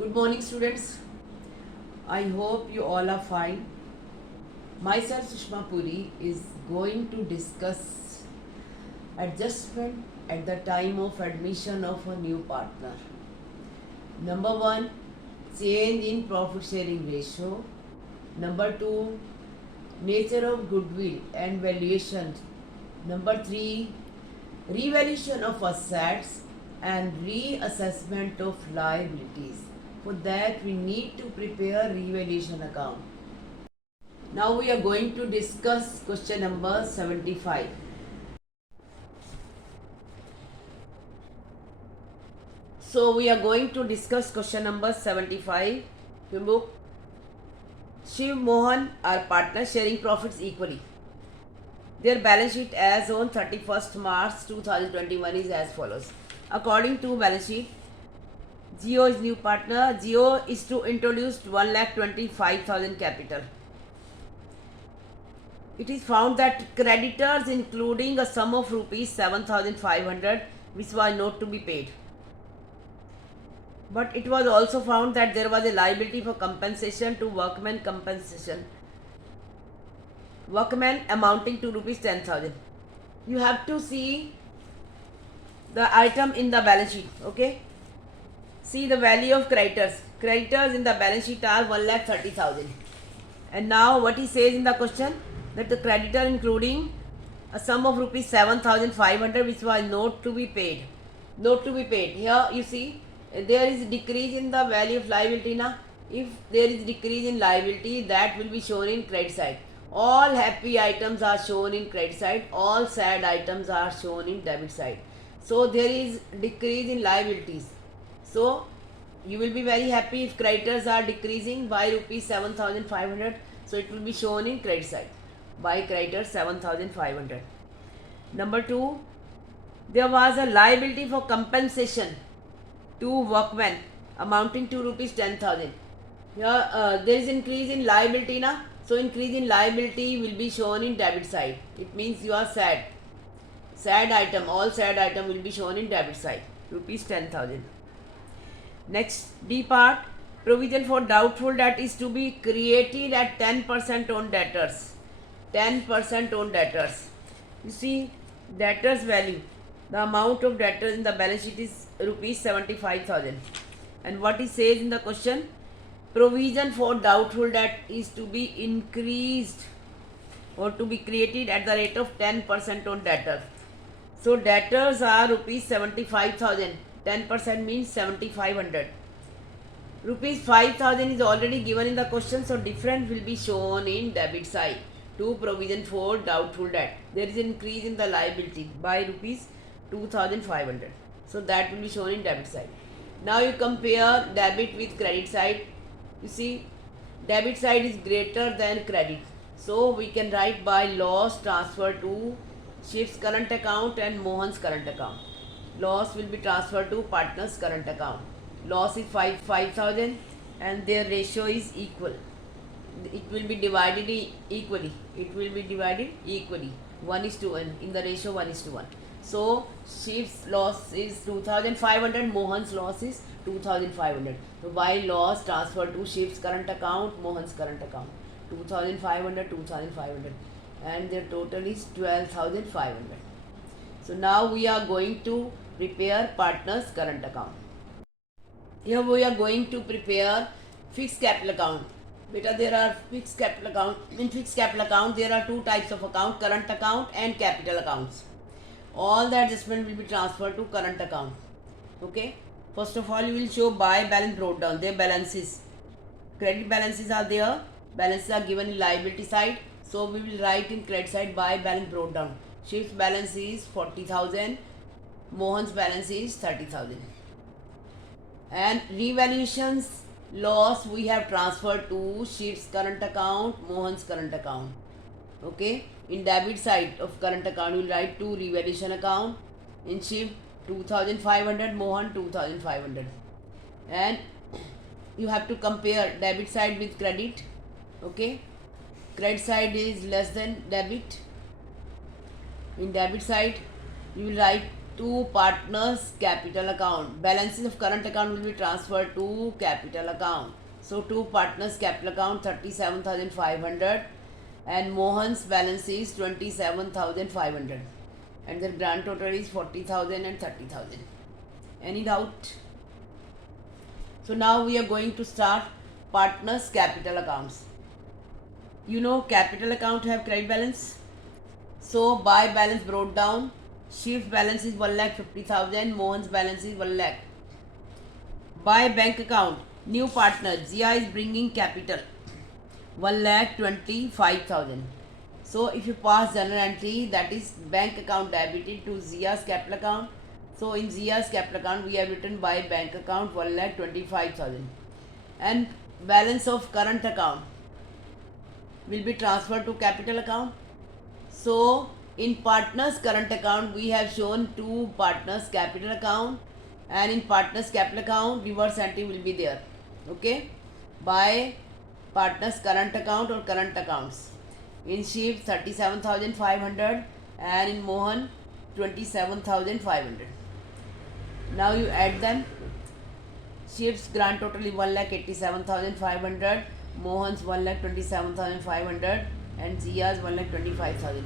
Good morning, students. I hope you all are fine. Myself, Sushma Puri, is going to discuss adjustment at the time of admission of a new partner. Number one, change in profit sharing ratio. Number two, nature of goodwill and valuation. Number three, revaluation of assets and reassessment of liabilities. For that, we need to prepare revaluation account. Now we are going to discuss question number 75. So we are going to discuss question number 75. Remove. Shiv Mohan are partners sharing profits equally. Their balance sheet as on 31st March 2021 is as follows. According to balance sheet, Geo is new partner. Geo is to introduce 1,25,000 capital. It is found that creditors including a sum of rupees 7,500 which was not to be paid. But it was also found that there was a liability for compensation to workmen amounting to rupees 10,000. You have to see the item in the balance sheet. Okay. See the value of creditors. Creditors in the balance sheet are 1,30,000. And now what he says in the question, that the creditor including a sum of rupees 7,500 which was not to be paid. Not to be paid. Here you see there is decrease in the value of liability. Now, if there is decrease in liability, that will be shown in credit side. All happy items are shown in credit side. All sad items are shown in debit side. So there is decrease in liabilities. So you will be very happy if creditors are decreasing by rupees 7,500. So it will be shown in credit side by creditors 7,500. Number two, there was a liability for compensation to workmen amounting to rupees 10,000. Here there is increase in liability na. So increase in liability will be shown in debit side. It means you are sad. Sad item, all sad item will be shown in debit side. Rupees 10,000. Next D part, provision for doubtful debt is to be created at 10% on debtors. 10% on debtors. You see debtors value. The amount of debtors in the balance sheet is rupees 75,000. And what he says in the question, provision for doubtful debt is to be increased or to be created at the rate of 10% on debtors. So debtors are rupees 75,000. 10% means 7,500. Rupees 5,000 is already given in the question, so difference will be shown in debit side. To provision for doubtful debt, there is an increase in the liability by rupees 2,500. So that will be shown in debit side. Now you compare debit with credit side. You see debit side is greater than credit. So we can write by loss transfer to Shiv's current account and Mohan's current account. Loss will be transferred to partner's current account. Loss is 5,000 and their ratio is equal. It will be divided equally. It will be divided equally. 1:1 in the ratio 1:1. So Shiv's loss is 2,500. Mohan's loss is 2,500. So by loss transferred to Shiv's current account, Mohan's current account. 2,500, 2,500. And their total is 12,500. So now we are going to prepare partner's current account. Here we are going to prepare fixed capital account. Beta, there are fixed capital account. In fixed capital account, there are two types of account, current account and capital accounts. All the adjustment will be transferred to current account. Okay. First of all, you will show by balance brought down. Their balances. Credit balances are there. Balances are given in liability side. So we will write in credit side by balance brought down. Shiv's balance is 40,000. Mohan's balance is 30,000. And revaluations loss we have transferred to Shiv's current account, Mohan's current account. Okay. In debit side of current account, you will write to revaluation account. In Shiv 2,500, Mohan 2,500. And you have to compare debit side with credit. Okay. Credit side is less than debit. In debit side, you will write to partners capital account. Balances of current account will be transferred to capital account. So to partners capital account 37,500 and Mohan's balance is 27,500 and their grand total is 40,000 and 30,000. Any doubt? So now we are going to start partners capital accounts. You know capital account have credit balance. So buy balance brought down. Shiv's balance is 1,50,000. Mohan's balance is 1 lakh. Buy bank account. New partner. Zia is bringing capital 1,25,000. So if you pass journal entry, that is bank account debited to Zia's capital account. So in Zia's capital account we have written by bank account 1,25,000 and balance of current account will be transferred to capital account. So in partners current account we have shown two partners capital account and in partners capital account reverse entry will be there. Okay, by partners current account or current accounts. In Shiv 37,500 and in Mohan 27,500. Now you add them. Shiv's grand total is 1,87,500, Mohan's 1,27,500 and Zia's 1,25,000.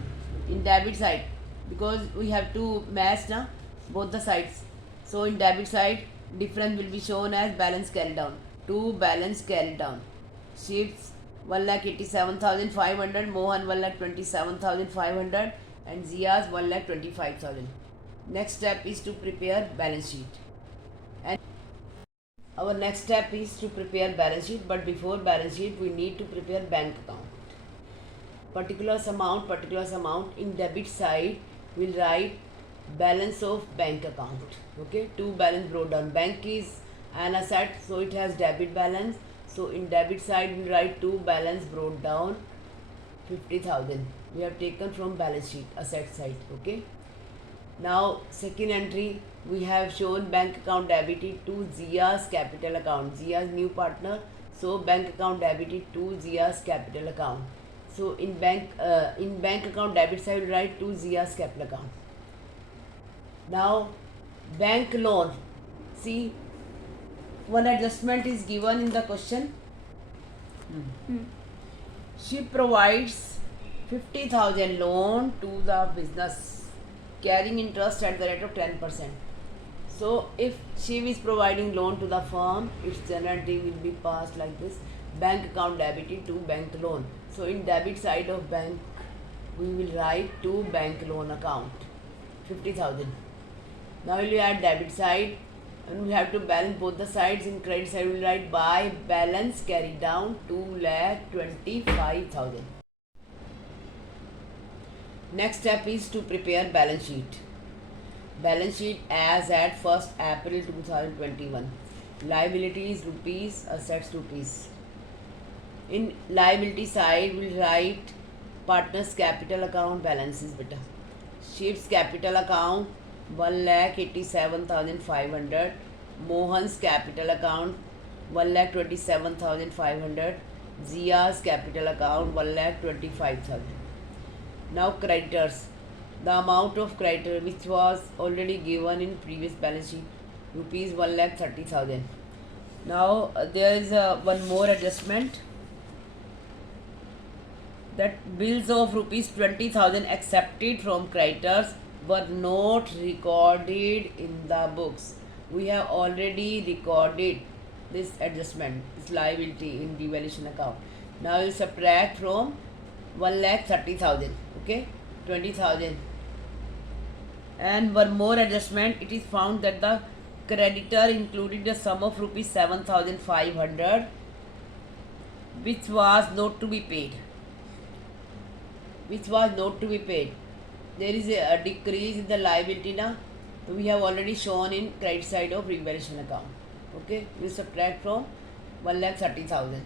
In debit side, because we have to match na, both the sides. So in debit side, difference will be shown as balance carried down. To balance carried down. Shiv's 1,87,500, Mohan 1,27,500 and Zia's 1,25,000. Next step is to prepare balance sheet. And our next step is to prepare balance sheet, but before balance sheet we need to prepare bank account. Particulars amount in debit side we'll write balance of bank account. Okay, to balance brought down. Bank is an asset, so it has debit balance. So in debit side we'll write to balance brought down 50,000. We have taken from balance sheet asset side. Okay. Now second entry we have shown bank account debited to Zia's capital account. Zia's new partner, so bank account debited to Zia's capital account. So in bank account debit side we write to Zia's capital account. Now bank loan. See, one adjustment is given in the question. She provides 50,000 loan to the business carrying interest at the rate of 10%. So if she is providing loan to the firm, its generality will be passed like this: bank account debited to bank loan. So in debit side of bank we will write to bank loan account 50,000. Now we will add debit side and we have to balance both the sides. In credit side we will write by balance carried down 2,25,000. Next step is to prepare balance sheet. Balance sheet as at 1st April 2021. Liabilities rupees, assets rupees. In liability side we will write partners capital account balances beta. Shiv's capital account 1,87,500. Mohan's capital account 1,27,500. Zia's capital account 1,25,000. Now creditors. The amount of creditor which was already given in previous balance sheet, rupees 1,30,000. Now there is one more adjustment, that bills of rupees 20,000 accepted from creditors were not recorded in the books. We have already recorded this adjustment, this liability in devaluation account. Now you subtract from 1,30,000. Okay, 20,000. And one more adjustment, it is found that the creditor included the sum of rupees 7,500 which was not to be paid. There is a decrease in the liability now. So we have already shown in credit side of revaluation account. Okay, we subtract from 1,30,000.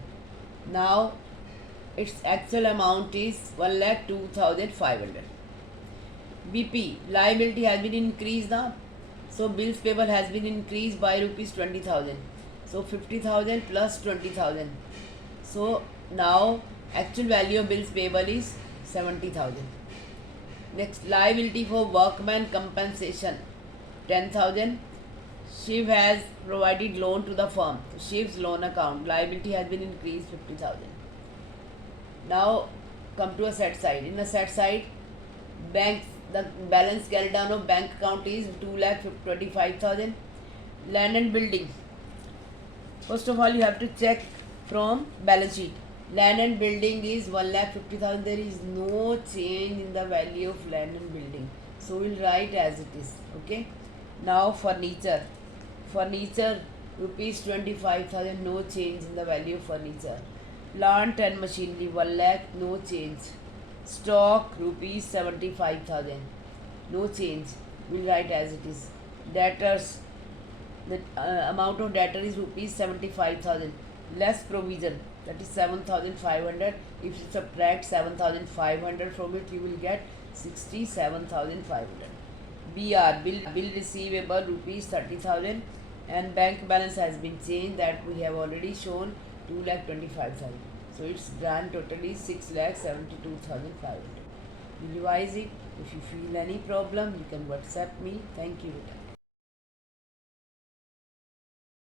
Now its actual amount is 1,02,500. BP liability has been increased now. So bills payable has been increased by rupees 20,000. So 50,000 plus 20,000. So now actual value of bills payable is 70,000. Next, liability for workman compensation. 10,000. Shiv has provided loan to the firm. Shiv's loan account liability has been increased 50,000. Now come to asset side. In asset side, banks, the balance carried down of bank account is 2,25,000. Land and building. First of all, you have to check from balance sheet. Land and building is 1,50,000. There is no change in the value of land and building. So we'll write as it is. Okay. Now furniture. Furniture rupees 25,000. No change in the value of furniture. Plant and machinery 1 lakh. No change. Stock rupees 75,000. No change. We'll write as it is. Debtors. The amount of debtor is rupees 75,000. Less provision, that is 7,500. If you subtract 7,500 from it, you will get 67,500. BR, bill receivable rupees 30,000, and bank balance has been changed, that we have already shown 2,25,000. So its grand total is 6,72,500. Revise it. If you feel any problem, you can WhatsApp me. Thank you, beta.